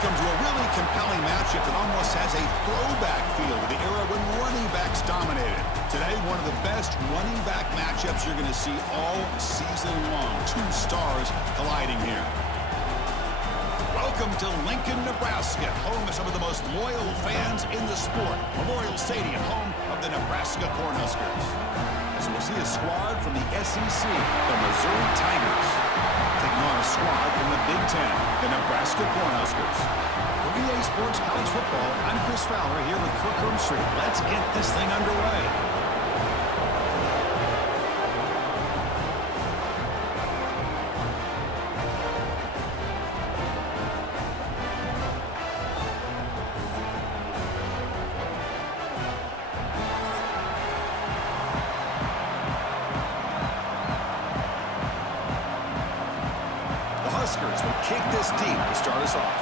Welcome to a really compelling matchup that almost has a throwback feel to the era when running backs dominated. Today, one of the best running back matchups you're going to see all season long. Two stars colliding here. Welcome to Lincoln, Nebraska, home of some of the most loyal fans in the sport. Memorial Stadium, home of the Nebraska Cornhuskers. So we'll see a squad from the SEC, the Missouri Tigers, taking on a squad from the Big Ten, the Nebraska Cornhuskers. For EA Sports College Football, I'm Chris Fowler here with Kirk Herbstreit. Let's get this thing underway. Huskers will kick this deep to start us off.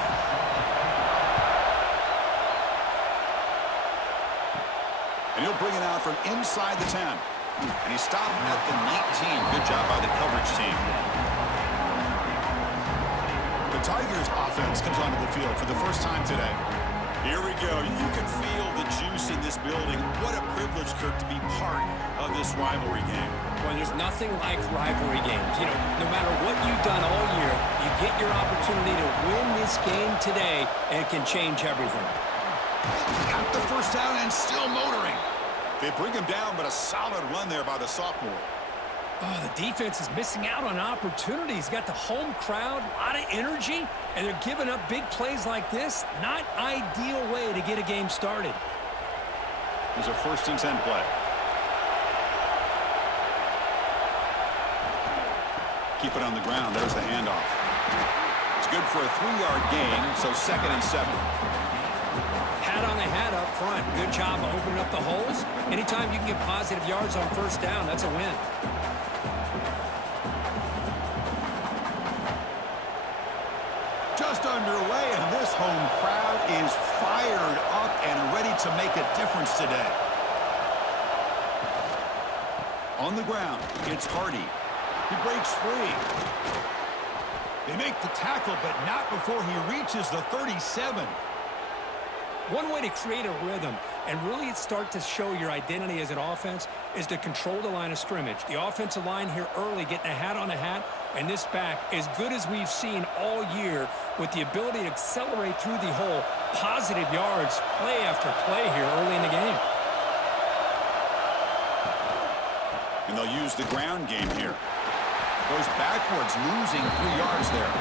And he'll bring it out from inside the 10. And he's stopped at the 19. Good job by the coverage team. The Tigers offense comes onto the field for the first time today. Here we go. You can feel the juice in this building. What a privilege, Kirk, to be part of this rivalry game. Well, there's nothing like rivalry games. You know, no matter what you've done all year, you get your opportunity to win this game today, and it can change everything. Got the first down and still motoring. They bring him down, but a solid run there by the sophomore. Oh, the defense is missing out on opportunities. Got the home crowd, a lot of energy, and they're giving up big plays like this. Not ideal way to get a game started. Here's a 1st and 10 play. Keep it on the ground. There's the handoff. It's good for a 3-yard gain, so 2nd and 7. Hat on the hat up front. Good job of opening up the holes. Anytime you can get positive yards on 1st down, that's a win. Just underway, and this home crowd is fired up and ready to make a difference today. On the ground, it's Hardy. He breaks free. They make the tackle, but not before he reaches the 37. One way to create a rhythm and really start to show your identity as an offense is to control the line of scrimmage. The offensive line here early getting a hat on a hat, and this back as good as we've seen all year with the ability to accelerate through the hole. Positive yards, play after play here early in the game. And they'll use the ground game here. Goes backwards, losing 3 yards there.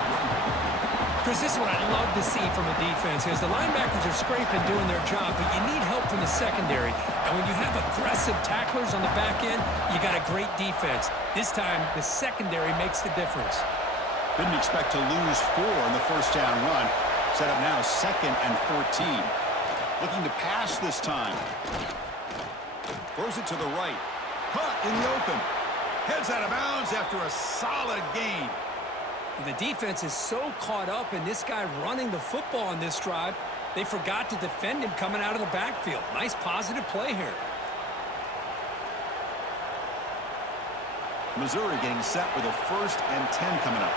Chris, this is what I love to see from a defense is the linebackers are scraping, doing their job, but you need help from the secondary. And when you have aggressive tacklers on the back end, you got a great defense. This time, the secondary makes the difference. Didn't expect to lose 4 in the 1st down run. Set up now 2nd and 14. Looking to pass this time. Throws it to the right. Caught in the open. Heads out of bounds after a solid gain. The defense is so caught up in this guy running the football on this drive, they forgot to defend him coming out of the backfield. Nice positive play here. Missouri getting set with a 1st and 10 coming up.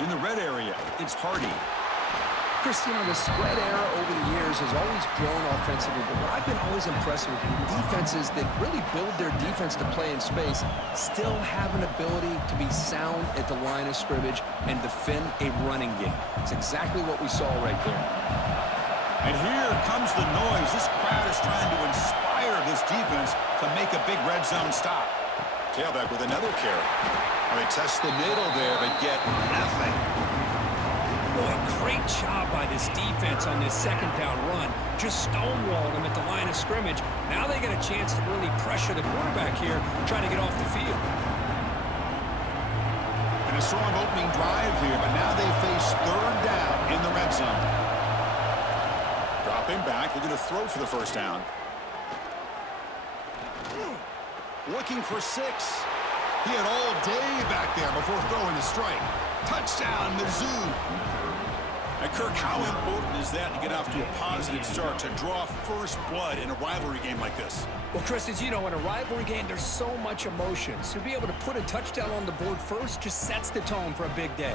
In the red area, it's Hardy. Chris, you know, the spread era over the years has always grown offensively, but what I've been always impressed with defenses that really build their defense to play in space still have an ability to be sound at the line of scrimmage and defend a running game. It's exactly what we saw right there. And here comes the noise. This crowd is trying to inspire this defense to make a big red zone stop. Tailback with another carry. They test the middle there, but get nothing. Boy, great job by this defense on this 2nd down run. Just stonewalled them at the line of scrimmage. Now they get a chance to really pressure the quarterback here, trying to get off the field. And a strong opening drive here, but now they face 3rd down in the red zone. Dropping back, looking to throw for the 1st down. Looking for 6. He had all day back there before throwing the strike. Touchdown, Mizzou. And Kirk, how important is that to get off to a positive start, to draw first blood in a rivalry game like this? Well, Chris, as you know, in a rivalry game, there's so much emotion. So to be able to put a touchdown on the board first just sets the tone for a big day.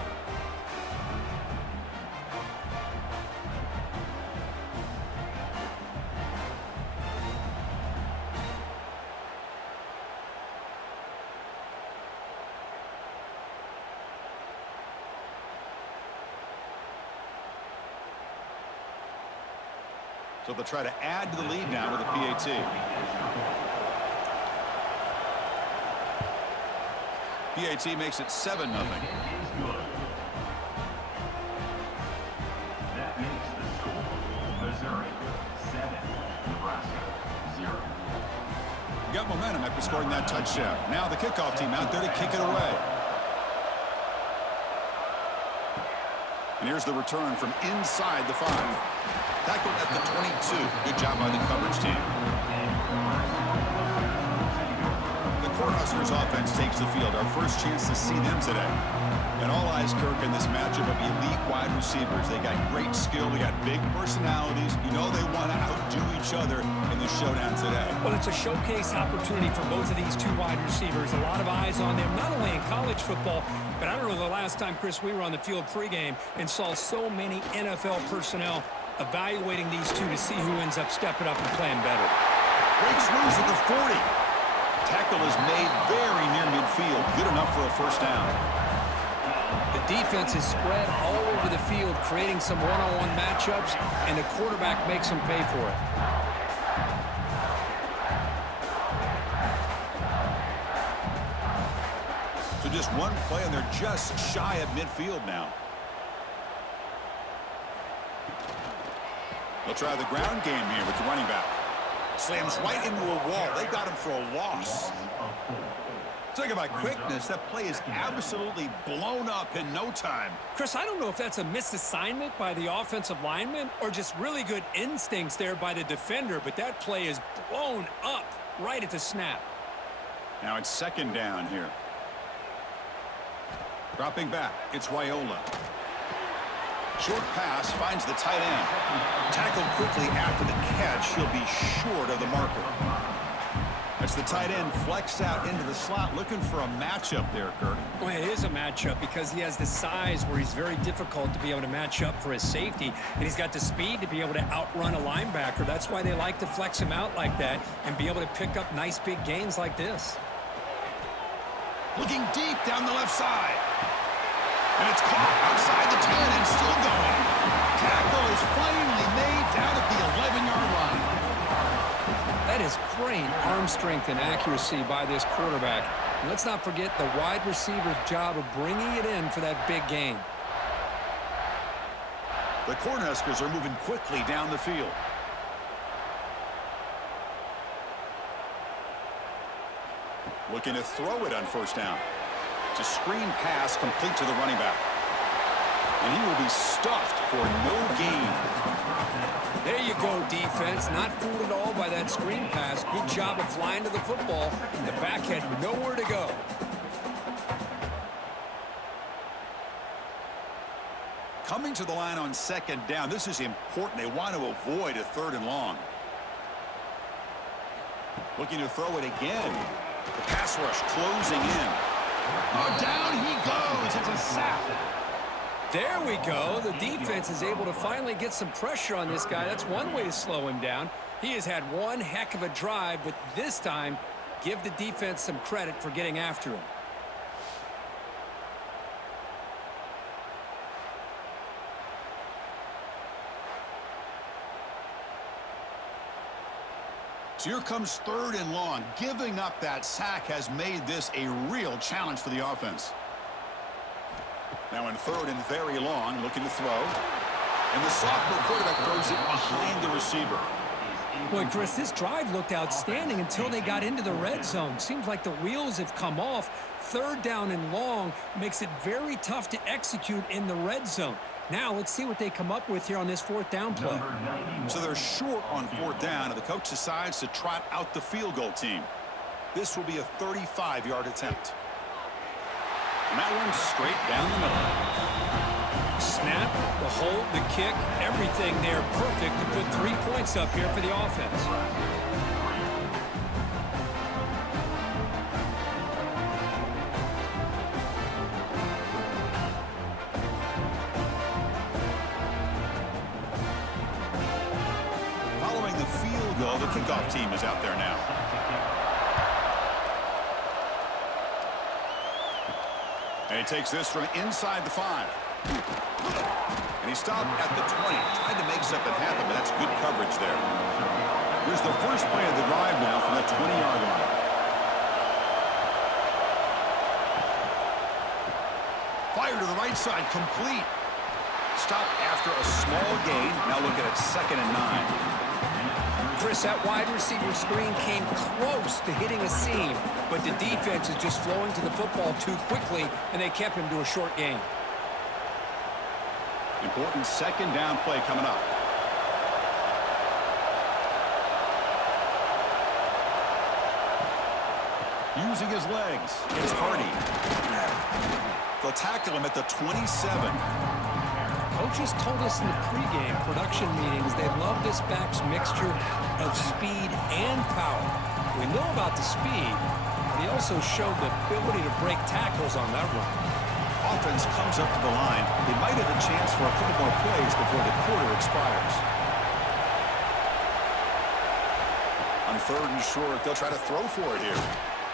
So they'll try to add to the lead now with a PAT. PAT makes it 7-0. That makes the score Missouri 7, Nebraska 0. Got momentum after scoring that touchdown. Now the kickoff team out there to kick it away. And here's the return from inside the 5. Tackled at the 22. Good job by the coverage team. The Cornhuskers offense takes the field. Our first chance to see them today. And all eyes, Kirk, in this matchup of elite wide receivers. They got great skill. They got big personalities. You know they want to outdo each other in the showdown today. Well, it's a showcase opportunity for both of these two wide receivers. A lot of eyes on them, not only in college football, but I don't know the last time, Chris, we were on the field pregame and saw so many NFL personnel evaluating these two to see who ends up stepping up and playing better. Breaks loose at the 40. Tackle is made very near midfield. Good enough for a first down. The defense is spread all over the field, creating some one-on-one matchups, and the quarterback makes them pay for it. So just one play, and they're just shy of midfield now. They'll try the ground game here with the running back. Slams right into a wall. They got him for a loss. Talking about quickness, that play is absolutely blown up in no time. Chris, I don't know if that's a misassignment by the offensive lineman or just really good instincts there by the defender, but that play is blown up right at the snap. Now it's second down here. Dropping back, it's Raiola. Short pass finds the tight end. Tackled quickly after the catch. He'll be short of the marker. As the tight end flexed out into the slot, looking for a matchup there, Kirk. Well, it is a matchup because he has the size where he's very difficult to be able to match up for his safety, and he's got the speed to be able to outrun a linebacker. That's why they like to flex him out like that and be able to pick up nice big gains like this. Looking deep down the left side. And it's caught outside the 10 and still going. Tackle is finally made down at the 11-yard line. That is great arm strength and accuracy by this quarterback. And let's not forget the wide receiver's job of bringing it in for that big gain. The Cornhuskers are moving quickly down the field. Looking to throw it on first down. It's a screen pass complete to the running back. And he will be stuffed for no gain. There you go, defense. Not fooled at all by that screen pass. Good job of flying to the football. The back had nowhere to go. Coming to the line on second down. This is important. They want to avoid a 3rd and long. Looking to throw it again. The pass rush closing in. Oh, down he goes. It's a sack. There we go. The defense is able to finally get some pressure on this guy. That's one way to slow him down. He has had one heck of a drive, but this time, give the defense some credit for getting after him. So here comes 3rd and long. Giving up that sack has made this a real challenge for the offense. Now in 3rd and very long, looking to throw. And the sophomore quarterback throws it behind the receiver. Boy, Chris, this drive looked outstanding until they got into the red zone. Seems like the wheels have come off. 3rd down and long makes it very tough to execute in the red zone. Now let's see what they come up with here on this 4th down play. So they're short on 4th down, and the coach decides to trot out the field goal team. This will be a 35-yard attempt. And that one's straight down the middle. Snap, the hold, the kick, everything there perfect to put 3 points up here for the offense. Following the field goal, the kickoff team is out there now. And he takes this from inside the 5. And he stopped at the 20. Tried to make something happen, but that's good coverage there. Here's the first play of the drive now from the 20-yard line. Fire to the right side, complete. Stop after a small gain. Now looking at 2nd and 9. Chris, that wide receiver screen came close to hitting a seam, but the defense is just flowing to the football too quickly, and they kept him to a short gain. Important 2nd down play coming up. Using his legs, it's Hardy. They'll tackle him at the 27. Coaches told us in the pregame production meetings they love this back's mixture of speed and power. We know about the speed, but he also showed the ability to break tackles on that run. Offense comes up to the line. They might have a chance for a couple more plays before the quarter expires. On 3rd and short, they'll try to throw for it here.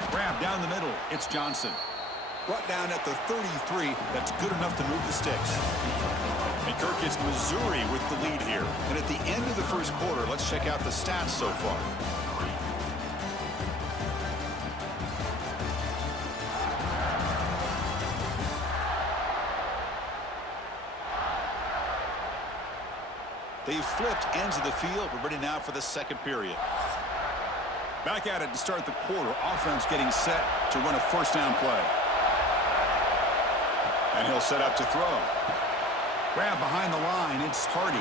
Grab down the middle. It's Johnson. Brought down at the 33. That's good enough to move the sticks. And Kirk gets Missouri with the lead here. And at the end of the first quarter, let's check out the stats so far. They've flipped ends of the field. We're ready now for the 2nd period. Back at it to start the quarter. Offense getting set to run a 1st down play. And he'll set up to throw. Grab behind the line. It's Hardy.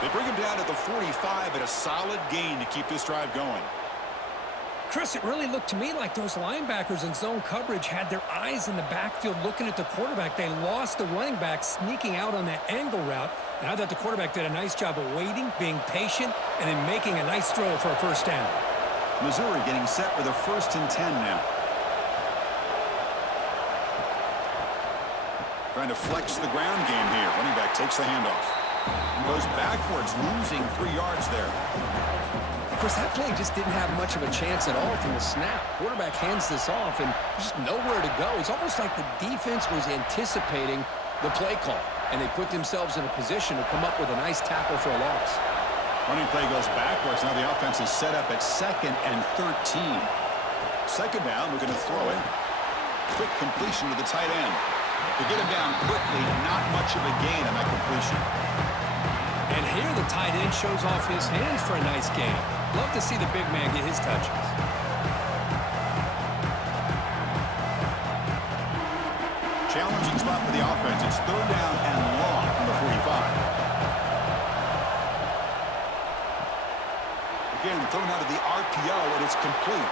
They bring him down at the 45 at a solid gain to keep this drive going. Chris, it really looked to me like those linebackers in zone coverage had their eyes in the backfield looking at the quarterback. They lost the running back sneaking out on that angle route. And I thought the quarterback did a nice job of waiting, being patient, and then making a nice throw for a 1st down. Missouri getting set with a 1st and 10 now. Trying to flex the ground game here. Running back takes the handoff. Goes backwards, losing 3 yards there. Of course, that play just didn't have much of a chance at all from the snap. Quarterback hands this off, and just nowhere to go. It's almost like the defense was anticipating the play call, and they put themselves in a position to come up with a nice tackle for a loss. Running play goes backwards. Now the offense is set up at 2nd and 13. 2nd down, we're going to throw it. Quick completion to the tight end. To get him down quickly, not much of a gain on that completion. And here the tight end shows off his hands for a nice gain. Love to see the big man get his touches. Challenging spot for the offense. It's 3rd down and long from the 45. Again, thrown out of the RPO, and it's complete.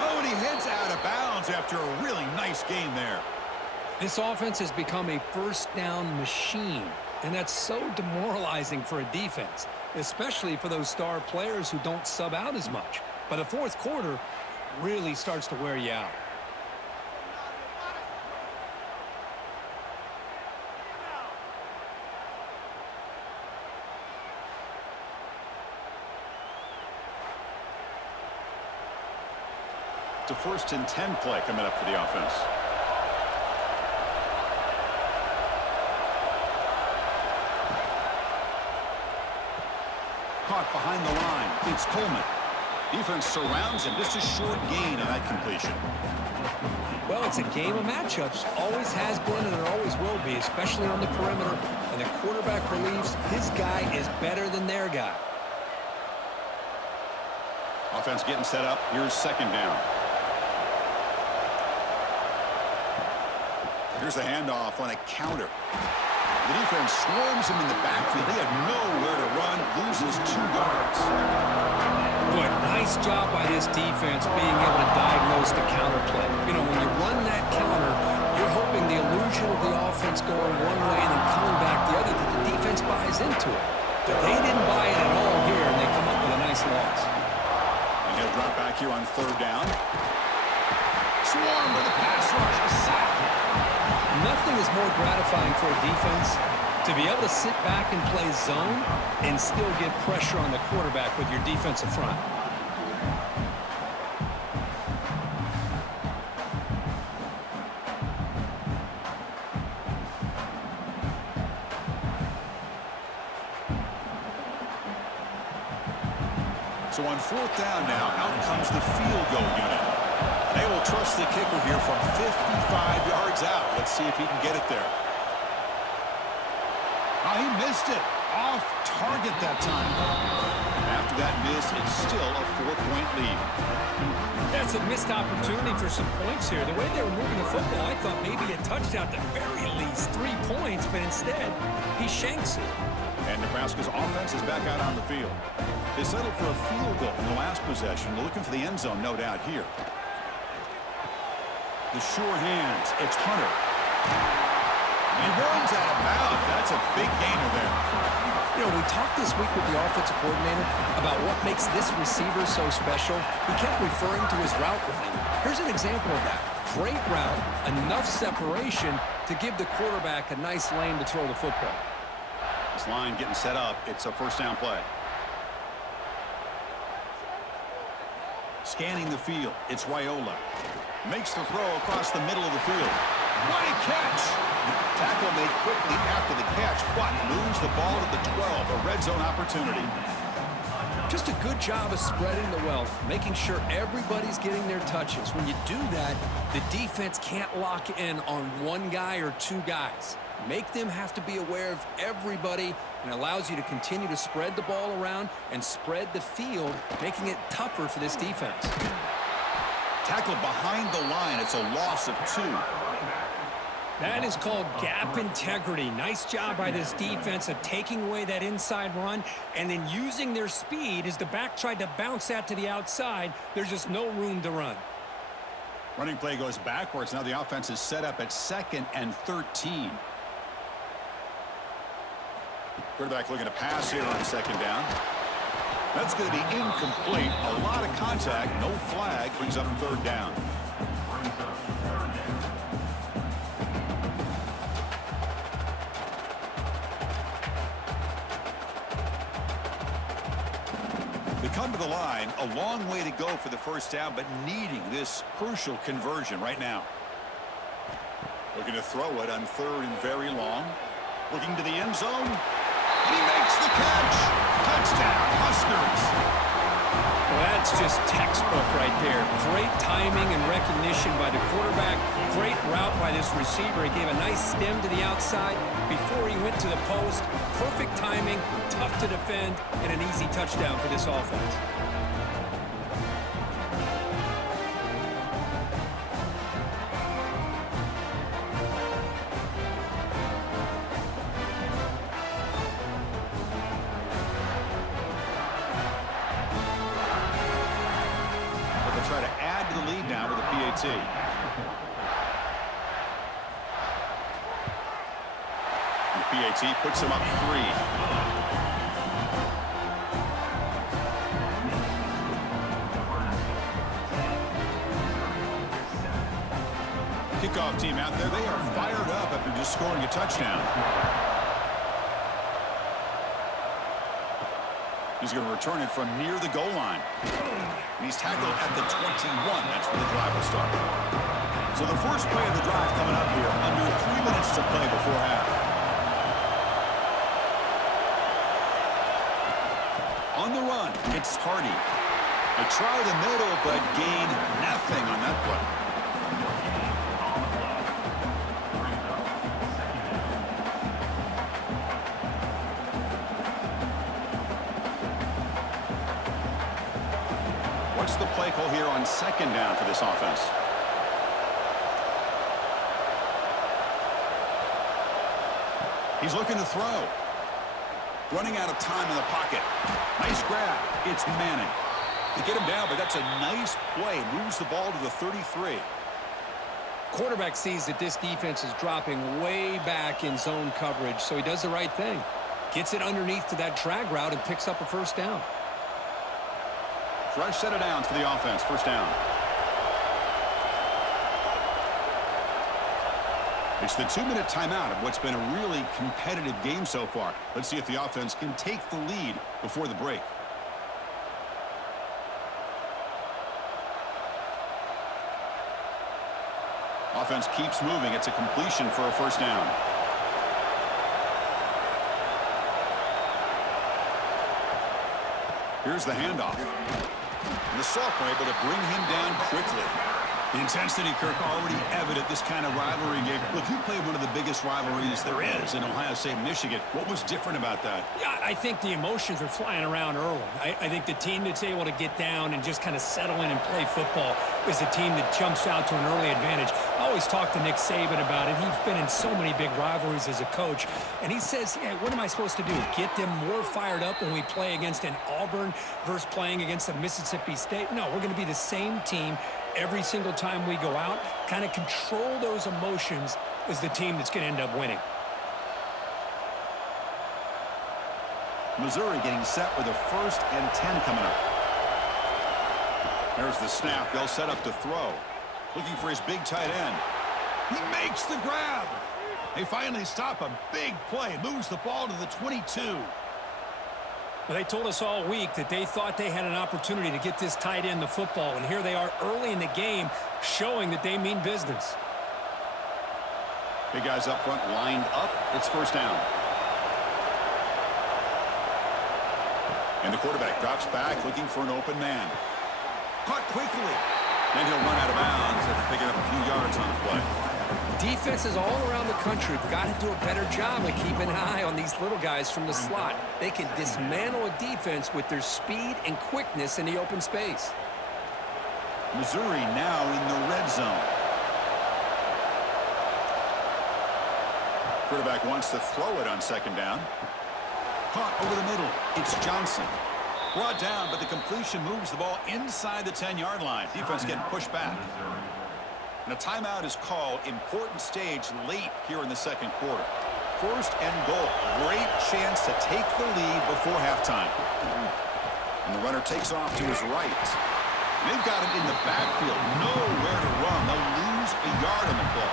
Oh, and he heads out of bounds after a really nice game there. This offense has become a 1st down machine, and that's so demoralizing for a defense, especially for those star players who don't sub out as much. By the 4th quarter, it really starts to wear you out. It's a 1st and 10 play coming up for the offense. Caught behind the line. It's Coleman. Defense surrounds him. Just a short gain on that completion. Well, it's a game of matchups. Always has been and it always will be, especially on the perimeter. And the quarterback believes his guy is better than their guy. Offense getting set up. Here's 2nd down. Here's the handoff on a counter. The defense swarms him in the backfield. They have nowhere to run. Loses 2 yards. Boy, nice job by this defense being able to diagnose the counter play. You know, when you run that counter, you're hoping the illusion of the offense going going one way and then coming back the other, that the defense buys into it. But they didn't buy it at all here, and they come up with a nice loss. And he'll drop back here on third down. Swarm with a pass rush, a sack. Nothing is more gratifying for a defense to be able to sit back and play zone and still get pressure on the quarterback with your defensive front. So on fourth down now, out comes the field goal unit. They will trust the kicker here from 55 yards out. Let's see if he can get it there. Oh, he missed it. Off target that time. After that miss, it's still a 4-point lead. That's a missed opportunity for some points here. The way they were moving the football, I thought maybe a touchdown at the very least, 3 points, but instead, he shanks it. And Nebraska's offense is back out on the field. They settled for a field goal in the last possession. They're looking for the end zone, no doubt, here. The sure hands. It's Hunter. And he runs out of bounds. That's a big gainer there. You know, we talked this week with the offensive coordinator about what makes this receiver so special. He kept referring to his route running. Here's an example of that. Great route, enough separation to give the quarterback a nice lane to throw the football. This line getting set up. It's a first down play. Scanning the field. It's Raiola. Makes the throw across the middle of the field. What a catch! Tackle made quickly after the catch, but moves the ball to the 12. A red zone opportunity. Just a good job of spreading the wealth, making sure everybody's getting their touches. When you do that, the defense can't lock in on one guy or two guys. Make them have to be aware of everybody, and allows you to continue to spread the ball around and spread the field, making it tougher for this defense. Tackled behind the line. It's a loss of 2. That is called gap integrity. Nice job by this defense of taking away that inside run and then using their speed as the back tried to bounce that to the outside. There's just no room to run. Running play goes backwards. Now the offense is set up at 2nd and 13. Quarterback looking to pass here on 2nd down. That's going to be incomplete. A lot of contact. No flag. Brings up 3rd down. They come to the line. A long way to go for the first down, but needing this crucial conversion right now. Looking to throw it on 3rd and very long. Looking to the end zone. And he makes the catch. Touchdown, Huskers. Well, that's just textbook right there. Great timing and recognition by the quarterback. Great route by this receiver. He gave a nice stem to the outside before he went to the post. Perfect timing, tough to defend, and an easy touchdown for this offense. Try to add to the lead now with a PAT. The PAT puts him up 3. Kickoff team out there. They are fired up after just scoring a touchdown. He's going to return it from near the goal line. And he's tackled at the 21. That's where the drive will start. So the first play of the drive coming up here. Under 3 minutes to play before half. On the run, it's Hardy. They try the middle, but gain nothing on that play. What's the play call here on 2nd down for this offense? He's looking to throw. Running out of time in the pocket. Nice grab. It's Manning. They get him down, but that's a nice play. Moves the ball to the 33. Quarterback sees that this defense is dropping way back in zone coverage, so he does the right thing. Gets it underneath to that drag route and picks up a first down. Fresh set of downs for the offense. First down. It's the 2-minute timeout of what's been a really competitive game so far. Let's see if the offense can take the lead before the break. Offense keeps moving. It's a completion for a first down. Here's the handoff. And the sophomore able to bring him down quickly. The intensity, Kirk, already evident this kind of rivalry game. Look, you played one of the biggest rivalries there is in Ohio State, Michigan. What was different about that? Yeah, I think the emotions are flying around early. I think the team that's able to get down and just kind of settle in and play football is the team that jumps out to an early advantage. I always talk to Nick Saban about it. He's been in so many big rivalries as a coach. And he says, yeah, what am I supposed to do? Get them more fired up when we play against an Auburn versus playing against a Mississippi State? No, we're going to be the same team every single time we go out. Kind of control those emotions is the team that's going to end up winning. Missouri getting set with a 1st and 10 coming up. There's the snap. They'll set up to throw. Looking for his big tight end. He makes the grab. They finally stop a big play. Moves the ball to the 22. Well, they told us all week that they thought they had an opportunity to get this tight end the football, and here they are early in the game showing that they mean business. Big guys up front lined up. It's first down. And the quarterback drops back looking for an open man. Caught quickly. Then he'll run out of bounds after picking up a few yards on the play. Defenses all around the country have got to do a better job of keeping an eye on these little guys from the slot. They can dismantle a defense with their speed and quickness in the open space. Missouri now in the red zone. Quarterback wants to throw it on second down. Caught over the middle. It's Johnson. Brought down, but the completion moves the ball inside the 10-yard line. Defense getting pushed back. And a timeout is called. Important stage late here in the second quarter. 1st and goal. Great chance to take the lead before halftime. And the runner takes off to his right. They've got him in the backfield. Nowhere to run. They'll lose a yard on the play.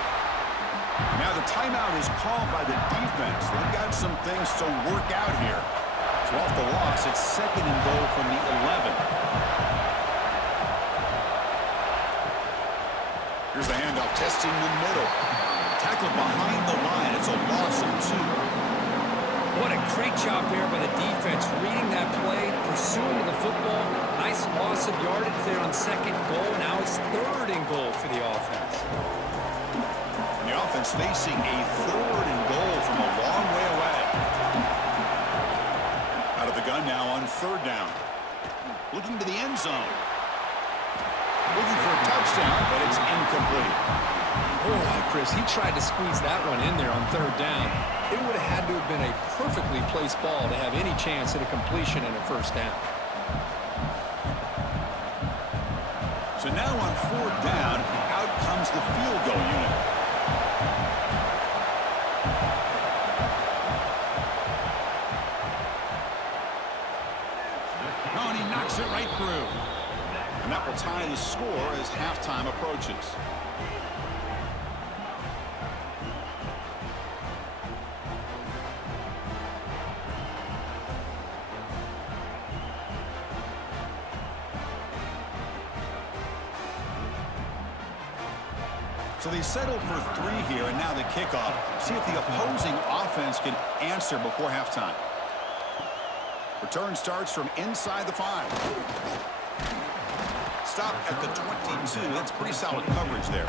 Now the timeout is called by the defense. They've got some things to work out here. So off the loss, it's 2nd and goal from the 11. Here's the handoff, testing the middle. Tackle behind the line. It's a loss of 2. What a great job there by the defense, reading that play, pursuing the football. Nice loss of yardage there on 2nd goal. Now it's 3rd and goal for the offense. And the offense facing a 3rd and goal from a long way away. Out of the gun now on 3rd down. Looking to the end zone. Looking for a touchdown, but it's incomplete. Oh, Chris, he tried to squeeze that one in there on 3rd down. It would have had to have been a perfectly placed ball to have any chance at a completion and a first down. So now on 4th down, out comes the field goal unit. Oh, and he knocks it right through. And that will tie the score as halftime approaches. So they settle for 3 here, and now the kickoff. See if the opposing offense can answer before halftime. Return starts from inside the 5. Stop at the 22. That's pretty solid coverage there.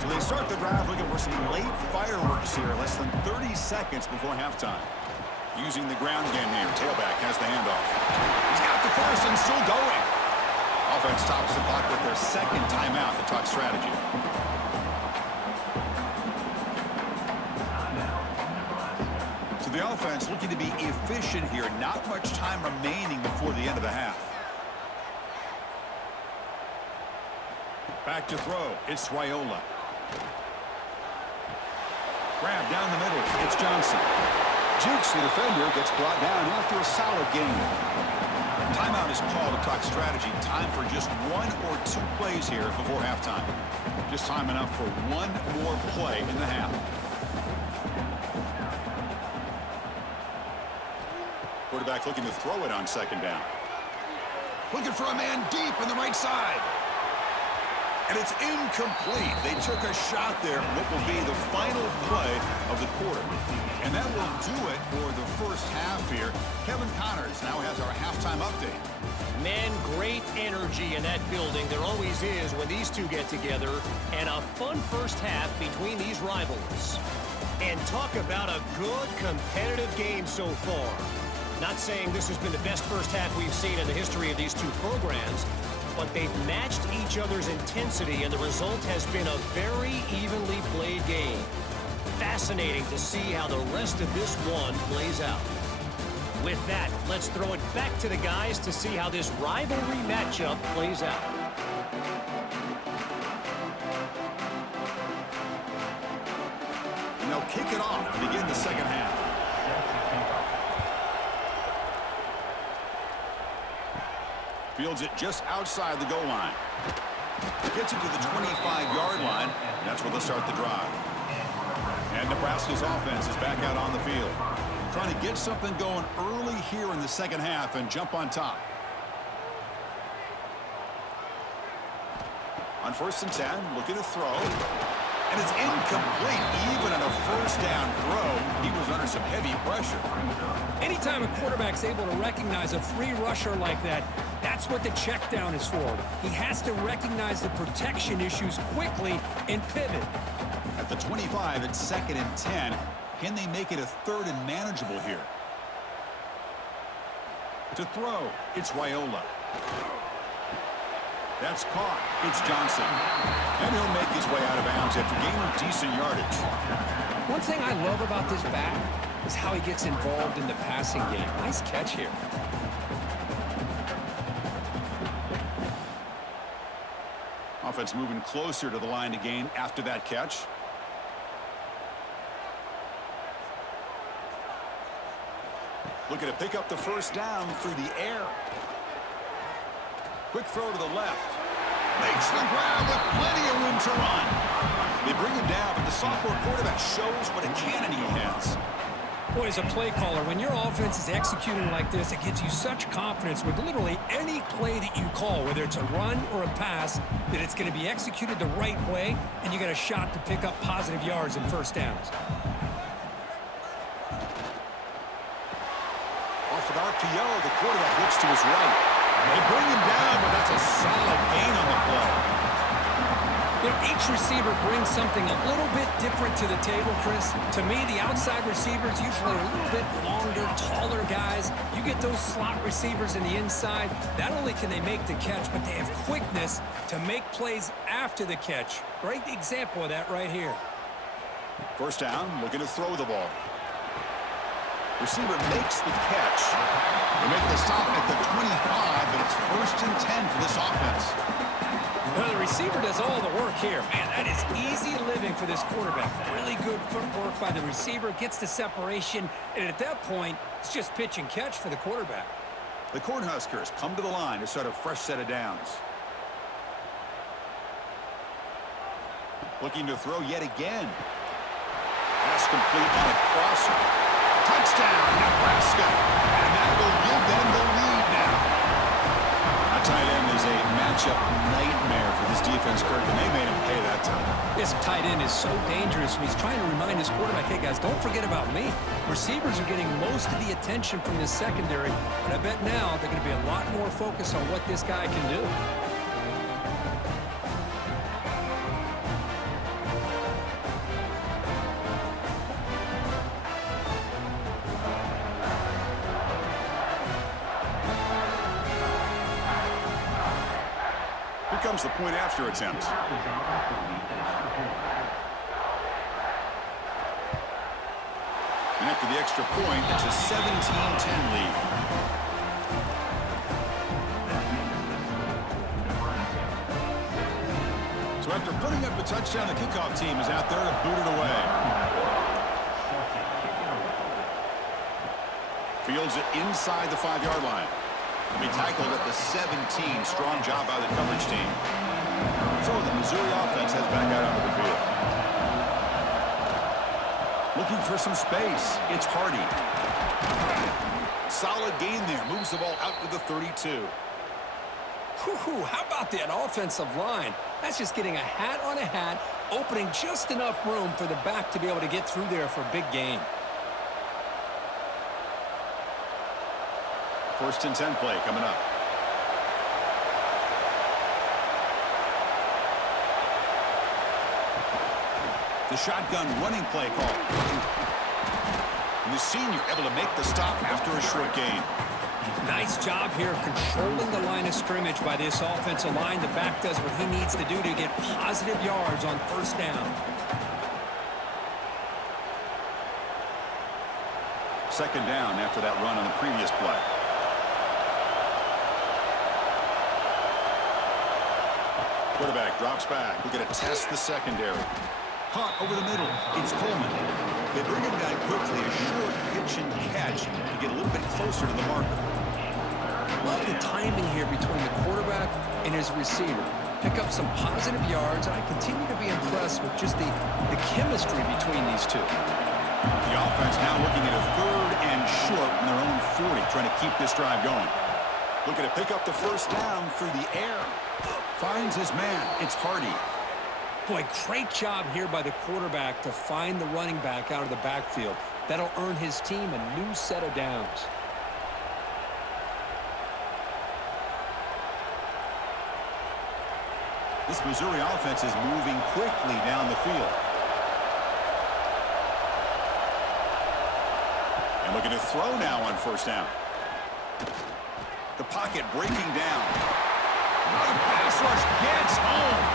So they start the drive looking for some late fireworks here, less than 30 seconds before halftime. Using the ground game here. Tailback has the handoff. He's got the first and still going. Offense stops the clock with their 2nd timeout to talk strategy. So the offense looking to be efficient here. Not much time remaining before the end of the half. Back to throw. It's Raiola. Grab down the middle. It's Johnson. Jukes the defender, gets brought down after a solid game. Timeout is called to talk strategy. Time for just 1 or 2 plays here before halftime. Just time enough for 1 more play in the half. Quarterback looking to throw it on second down. Looking for a man deep on the right side. And it's incomplete. They took a shot there. What will be the final play of the quarter. And that will do it for the first half here. Kevin Connors now has our halftime update. Man, great energy in that building. There always is when these two get together. And a fun first half between these rivals. And talk about a good competitive game so far. Not saying this has been the best first half we've seen in the history of these two programs, but they've matched each other's intensity, and the result has been a very evenly played game. Fascinating to see how the rest of this one plays out. With that, let's throw it back to the guys to see how this rivalry matchup plays out. And they'll kick it off to begin the second half. Fields it just outside the goal line. Gets it to the 25-yard line. That's where they'll start the drive. And Nebraska's offense is back out on the field. Trying to get something going early here in the second half and jump on top. On 1st and 10, looking to throw. And it's incomplete. Even on a first down throw, he was under some heavy pressure. Anytime a quarterback's able to recognize a free rusher like that, that's what the check down is for. He has to recognize the protection issues quickly and pivot. At the 25, it's 2nd and 10. Can they make it a 3rd and manageable here? To throw, it's Raiola. That's caught. It's Johnson. And he'll make his way out of bounds after gaining decent yardage. One thing I love about this back is how he gets involved in the passing game. Nice catch here. Offense moving closer to the line to gain after that catch. Looking to pick up the first down through the air. Quick throw to the left. Makes the grab with plenty of room to run. They bring him down, but the sophomore quarterback shows what a cannon he has. Boy, as a play caller, when your offense is executing like this, it gives you such confidence with literally any play that you call, whether it's a run or a pass, that it's going to be executed the right way, and you got a shot to pick up positive yards and first downs. Off an RPO, the quarterback looks to his right. They bring him down, but that's a solid gain on the play. You know, each receiver brings something a little bit different to the table, Chris. To me, the outside receivers usually are a little bit longer, taller guys. You get those slot receivers in the inside, not only can they make the catch, but they have quickness to make plays after the catch. Great example of that right here. First down, looking to throw the ball. Receiver makes the catch. They make the stop at the 25, but it's 1st and 10 for this offense. Well, the receiver does all the work here. Man, that is easy living for this quarterback. Really good footwork by the receiver, gets the separation, and at that point, it's just pitch and catch for the quarterback. The Cornhuskers come to the line to start a fresh set of downs. Looking to throw yet again. Pass complete on a crosser. Touchdown, Nebraska. And that will give them the lead now. A tight end is a matchup nightmare for this defense, Kirk, and they made him pay that time. This tight end is so dangerous when he's trying to remind his quarterback, hey, guys, don't forget about me. Receivers are getting most of the attention from this secondary, but I bet now they're going to be a lot more focused on what this guy can do. Here comes the point after attempt. And after the extra point, it's a 17-10 lead. So after putting up a touchdown, the kickoff team is out there to boot it away. Fields it inside the 5-yard line. He'll be tackled at the 17. Strong job by the coverage team. So the Missouri offense heads back out onto the field. Looking for some space. It's Hardy. Solid gain there. Moves the ball out to the 32. Whew, how about that offensive line? That's just getting a hat on a hat, opening just enough room for the back to be able to get through there for a big gain. First and 10 play coming up. The shotgun running play call. And the senior able to make the stop after a short gain. Nice job here of controlling the line of scrimmage by this offensive line. The back does what he needs to do to get positive yards on first down. Second down after that run on the previous play. Quarterback drops back. We're going to test the secondary. Hunt over the middle. It's Coleman. They bring him down quickly. A short pitch and catch to get a little bit closer to the marker. Love the timing here between the quarterback and his receiver. Pick up some positive yards, and I continue to be impressed with just the chemistry between these two. The offense now looking at a 3rd and short from their own 40, trying to keep this drive going. Looking to pick up the first down through the air. Finds his man. It's Hardy. Boy, great job here by the quarterback to find the running back out of the backfield. That'll earn his team a new set of downs. This Missouri offense is moving quickly down the field. And looking to throw now on first down. The pocket breaking down. The pass rush gets home.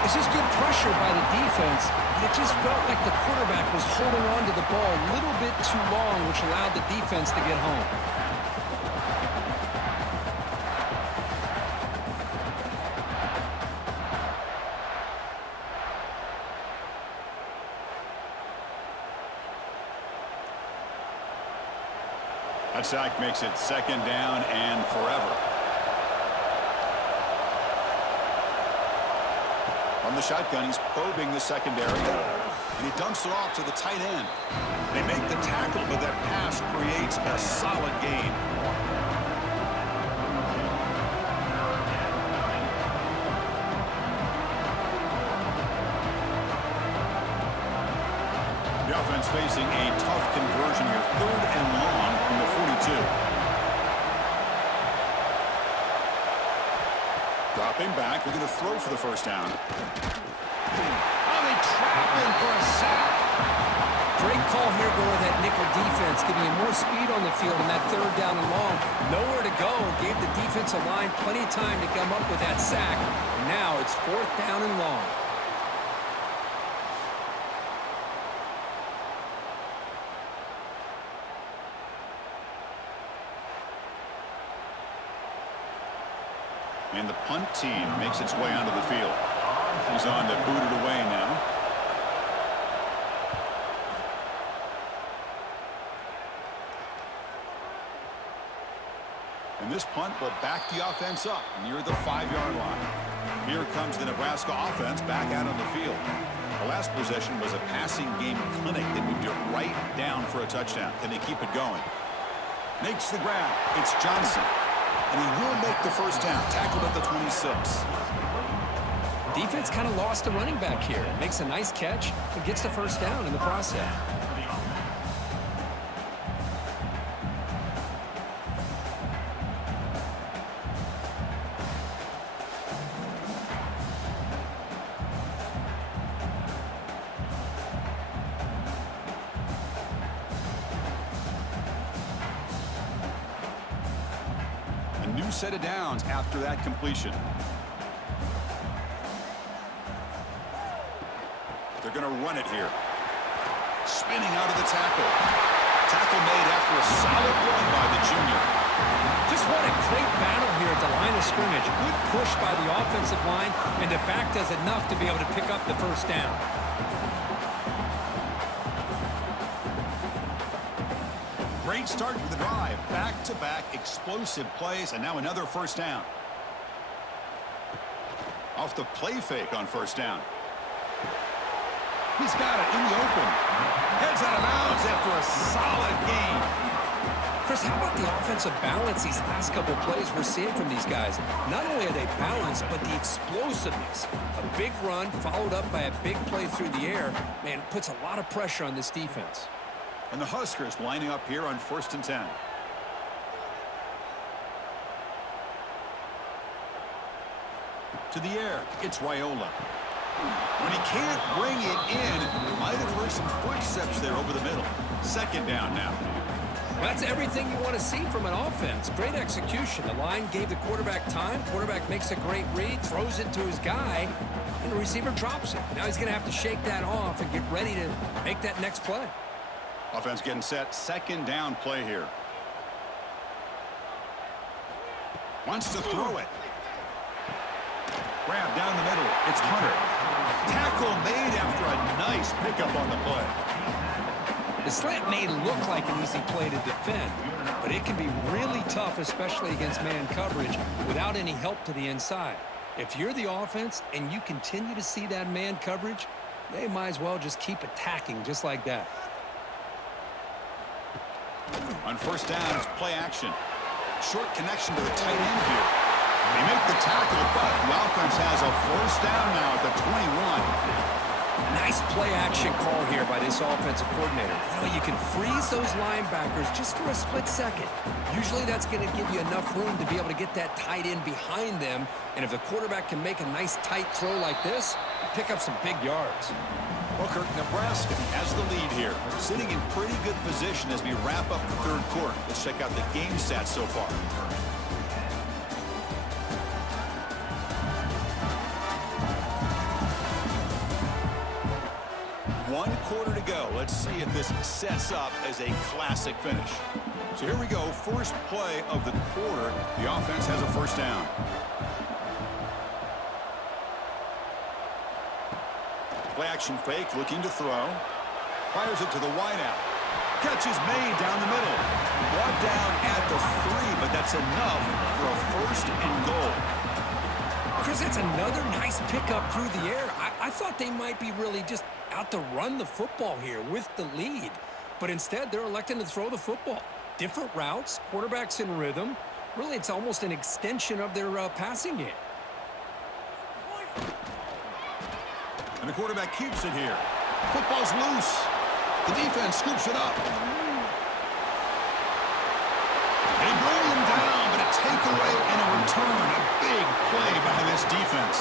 This is good pressure by the defense, but it just felt like the quarterback was holding on to the ball a little bit too long, which allowed the defense to get home. That sack makes it second down and forever. From the shotgun, he's probing the secondary, and he dumps it off to the tight end. They make the tackle, but that pass creates a solid gain. The offense facing a tough conversion here, 3rd and long from the 42. Dropping back, looking to throw for the first down. Oh, they trap him for a sack. Great call here going with that nickel defense, giving him more speed on the field in that 3rd down and long. Nowhere to go. Gave the defensive line plenty of time to come up with that sack. And now it's 4th down and long. And the punt team makes its way onto the field. He's on to boot it away now. And this punt will back the offense up near the 5-yard line. Here comes the Nebraska offense back out on the field. The last possession was a passing game clinic. They moved it right down for a touchdown. Can they keep it going? Makes the grab. It's Johnson. And he will make the first down. Tackled at the 26. Defense kind of lost a running back here. Makes a nice catch and gets the first down in the process. Set of downs after that completion. They're going to run it here. Spinning out of the tackle. Tackle made after a solid run by the junior. Just what a great battle here at the line of scrimmage. Good push by the offensive line, and the back does enough to be able to pick up the first down. Great start to the drive. Back-to-back explosive plays, and now another first down. Off the play fake on first down. He's got it in the open. Heads out of bounds after a solid gain. Chris, how about the offensive balance these last couple plays we're seeing from these guys? Not only are they balanced, but the explosiveness. A big run followed up by a big play through the air, man, puts a lot of pressure on this defense. And the Huskers lining up here on 1st and 10. To the air, it's Raiola. When he can't bring it in, might have heard some footsteps there over the middle. 2nd down now. That's everything you want to see from an offense. Great execution. The line gave the quarterback time. Quarterback makes a great read, throws it to his guy, and the receiver drops it. Now he's going to have to shake that off and get ready to make that next play. Offense getting set. 2nd down play here. Wants to throw it. Grab down the middle. It's Hunter. Tackle made after a nice pickup on the play. The slant may look like an easy play to defend, but it can be really tough, especially against man coverage, without any help to the inside. If you're the offense and you continue to see that man coverage, they might as well just keep attacking just like that. On first down, it's play action. Short connection to the tight end here. They make the tackle, but the offense has a first down now at the 21. Nice play-action call here by this offensive coordinator. You know, you can freeze those linebackers just for a split second. Usually that's going to give you enough room to be able to get that tight end behind them. And if the quarterback can make a nice tight throw like this, pick up some big yards. Booker, Nebraska has the lead here. Sitting in pretty good position as we wrap up the 3rd quarter. Let's check out the game stats so far. One quarter to go. Let's see if this sets up as a classic finish. So here we go. First play of the quarter. The offense has a first down. Play action fake, looking to throw. Fires it to the wideout. Catch is made down the middle. Brought down at the 3, but that's enough for a 1st and goal. Chris, it's another nice pickup through the air. I thought they might be really just out to run the football here with the lead. But instead, they're electing to throw the football. Different routes, quarterbacks in rhythm. Really, it's almost an extension of their passing game. And the quarterback keeps it here. Football's loose. The defense scoops it up. They bring him down, but a takeaway and a return. A big play by this defense.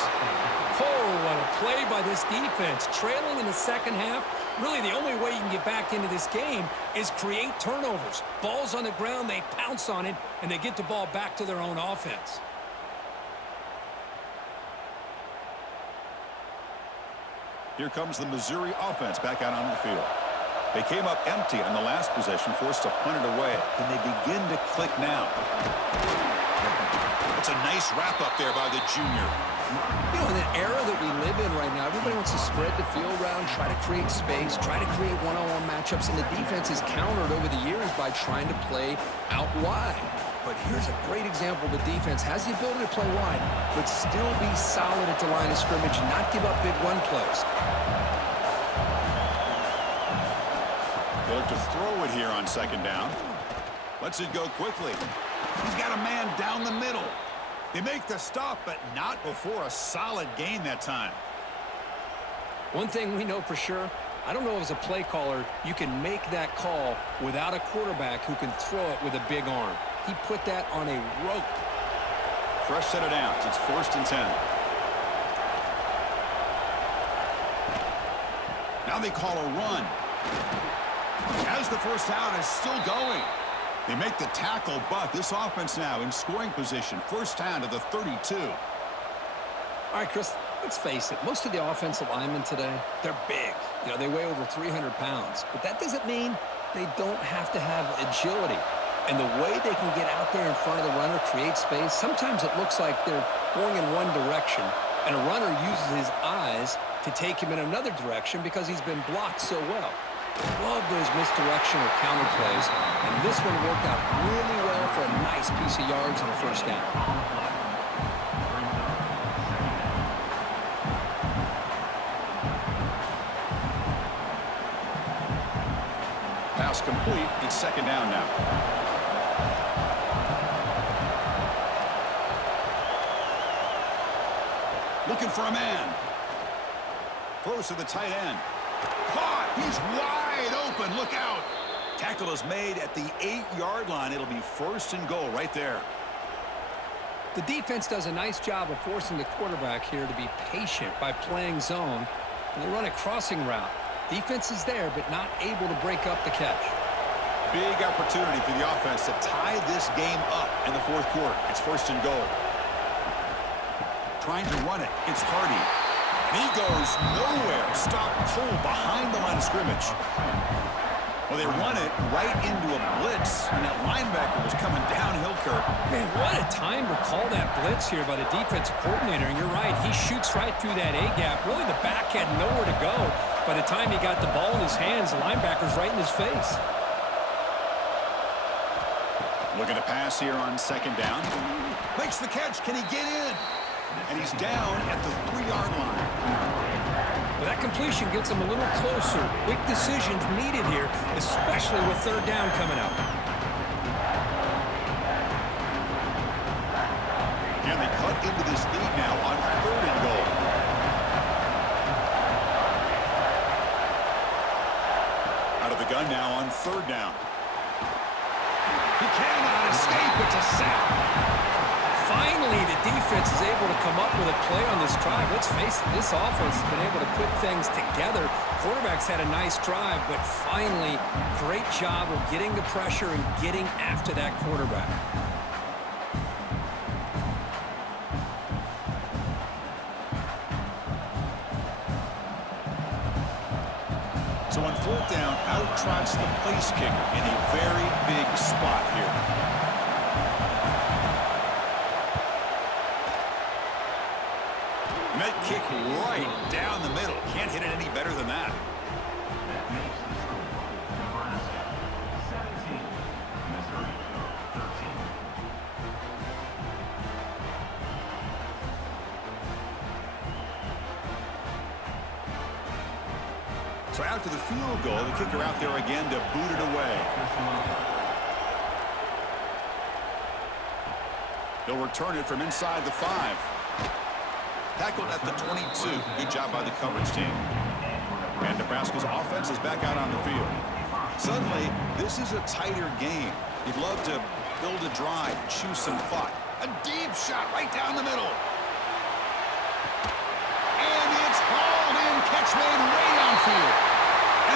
Oh, what a play by this defense. Trailing in the 2nd half. Really, the only way you can get back into this game is create turnovers. Ball's on the ground, they pounce on it, and they get the ball back to their own offense. Here comes the Missouri offense back out on the field. They came up empty on the last possession, forced to punt it away. Can they begin to click now? It's a nice wrap-up there by the junior. You know, in the era that we live in right now, everybody wants to spread the field around, try to create space, try to create one-on-one matchups, and the defense is countered over the years by trying to play out wide. But here's a great example. The defense has the ability to play wide, but still be solid at the line of scrimmage and not give up big run plays. They look to throw it here on 2nd down. Lets it go quickly. He's got a man down the middle. They make the stop, but not before a solid gain that time. One thing we know for sure, I don't know as a play caller, you can make that call without a quarterback who can throw it with a big arm. He put that on a rope. Fresh set of downs. It's 1st and 10. Now they call a run. As the first down is still going. They make the tackle, but this offense now in scoring position. First down to the 32. All right, Chris, let's face it. Most of the offensive linemen today, they're big. You know, they weigh over 300 pounds. But that doesn't mean they don't have to have agility. And the way they can get out there in front of the runner, create space, sometimes it looks like they're going in one direction, and a runner uses his eyes to take him in another direction because he's been blocked so well. Love those misdirection or counter plays, and this one worked out really well for a nice piece of yards and a first down. Pass complete. It's second down now. Looking for a man. Throws to the tight end. Caught. He's wide open. Look out. Tackle is made at the 8-yard line. It'll be first and goal right there. The defense does a nice job of forcing the quarterback here to be patient by playing zone. And they run a crossing route. Defense is there, but not able to break up the catch. Big opportunity for the offense to tie this game up in the fourth quarter. It's first and goal. Trying to run it. It's Hardy. And he goes nowhere. Stopped cold behind the line of scrimmage. Well, they run it right into a blitz, and that linebacker was coming downhill, Kirk. Man, what a time to call that blitz here by the defensive coordinator. And you're right, he shoots right through that A-gap. Really, the back had nowhere to go. By the time he got the ball in his hands, the linebacker's right in his face. Looking to pass here on second down. Makes the catch. Can he get in? And he's down at the 3-yard line. Well, that completion gets him a little closer. Quick decisions needed here, especially with third down coming up. And they cut into this lead now on third and goal. Out of the gun now on third down. He cannot escape. It's a sack. Finally, the defense is able to come up with a play on this drive. Let's face it, this offense has been able to put things together. Quarterback's had a nice drive, but finally, great job of getting the pressure and getting after that quarterback. So on fourth down, out trots the place kicker in a very big spot here. And that kick right down the middle. Can't hit it any better than that. That makes the score Nebraska 17, Missouri 13. So after the field goal, the kicker out there again to boot it away. They'll return it from inside the 5. Tackled at the 22. Good job by the coverage team. And Nebraska's offense is back out on the field. Suddenly, this is a tighter game. You'd love to build a drive, choose some clock. A deep shot right down the middle. And it's hauled in. Catch made way downfield.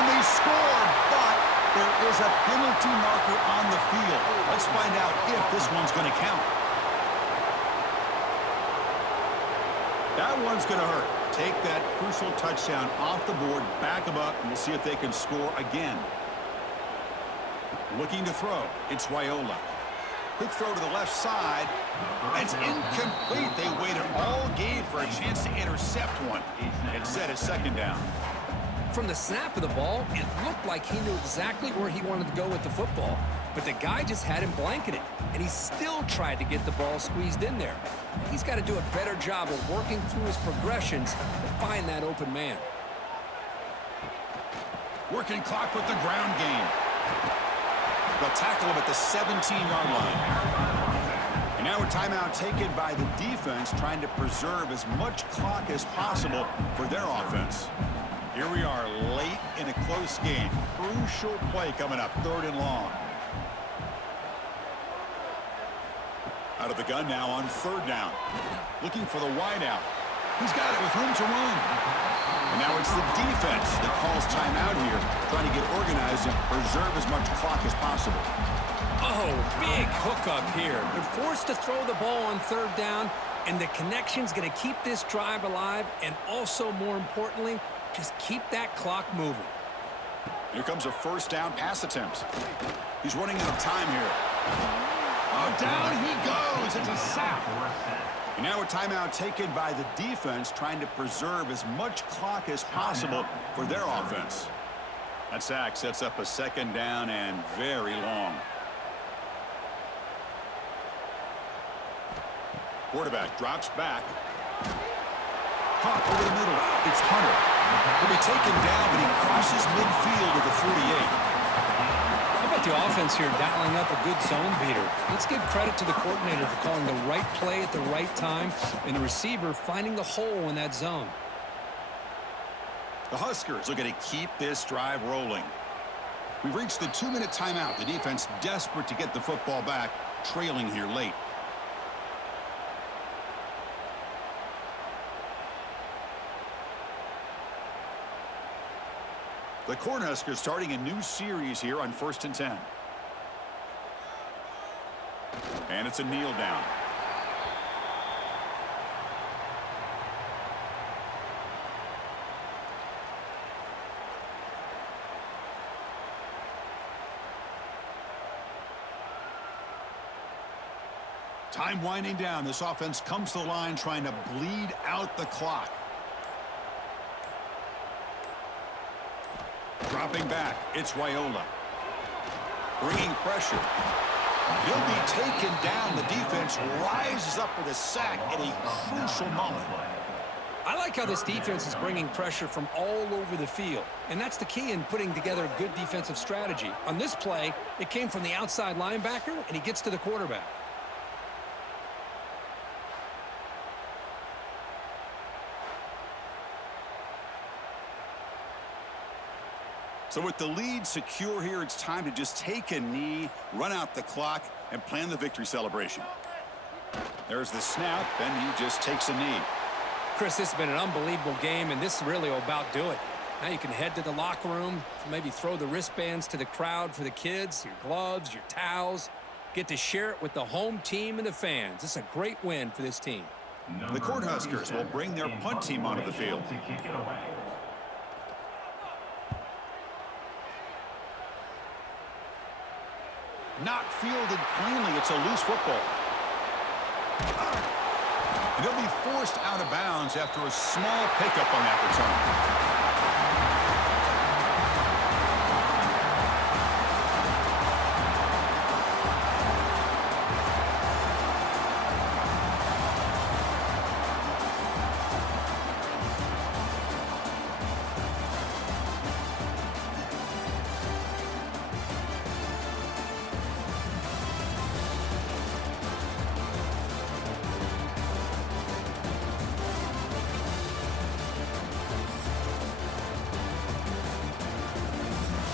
And they score, but there is a penalty marker on the field. Let's find out if this one's going to count. That one's going to hurt. Take that crucial touchdown off the board, back them up, and we'll see if they can score again. Looking to throw. It's Raiola. Quick throw to the left side. It's incomplete. They waited all game for a chance to intercept one. Instead, it's second down. From the snap of the ball, it looked like he knew exactly where he wanted to go with the football, but the guy just had him blanketed, and he still tried to get the ball squeezed in there. He's got to do a better job of working through his progressions to find that open man. Working clock with the ground game. They'll tackle him at the 17-yard line. And now a timeout taken by the defense, trying to preserve as much clock as possible for their offense. Here we are late in a close game. Crucial play coming up, third and long. Out of the gun now on third down. Looking for the wideout. He's got it with room to run. And now it's the defense that calls timeout here, trying to get organized and preserve as much clock as possible. Oh, big hookup here. They're forced to throw the ball on third down, and the connection's going to keep this drive alive, and also, more importantly, just keep that clock moving. Here comes a first down pass attempt. He's running out of time here. Oh, down he goes. It's a sack. And now a timeout taken by the defense, trying to preserve as much clock as possible for their offense. That sack sets up a second down and very long. Quarterback drops back. Caught over the middle. It's Hunter. He'll be taken down, but he crosses midfield to the 48. How about the offense here dialing up a good zone beater? Let's give credit to the coordinator for calling the right play at the right time and the receiver finding the hole in that zone. The Huskers looking to keep this drive rolling. We've reached the 2-minute timeout. The defense desperate to get the football back, trailing here late. The Cornhuskers starting a new series here on 1st and 10. And it's a kneel down. Time winding down. This offense comes to the line trying to bleed out the clock. Dropping back, it's Raiola. Bringing pressure. He'll be taken down. The defense rises up with a sack at a crucial moment. I like how this defense is bringing pressure from all over the field, and that's the key in putting together a good defensive strategy. On this play, it came from the outside linebacker, and he gets to the quarterback. So with the lead secure here, it's time to just take a knee, run out the clock, and plan the victory celebration. There's the snap, and he just takes a knee. Chris, this has been an unbelievable game, and this really will about do it. Now you can head to the locker room, maybe throw the wristbands to the crowd for the kids, your gloves, your towels. Get to share it with the home team and the fans. It's a great win for this team. The Cornhuskers will bring their punt team onto the field. Not fielded cleanly. It's a loose football. And he'll be forced out of bounds after a small pickup on that return.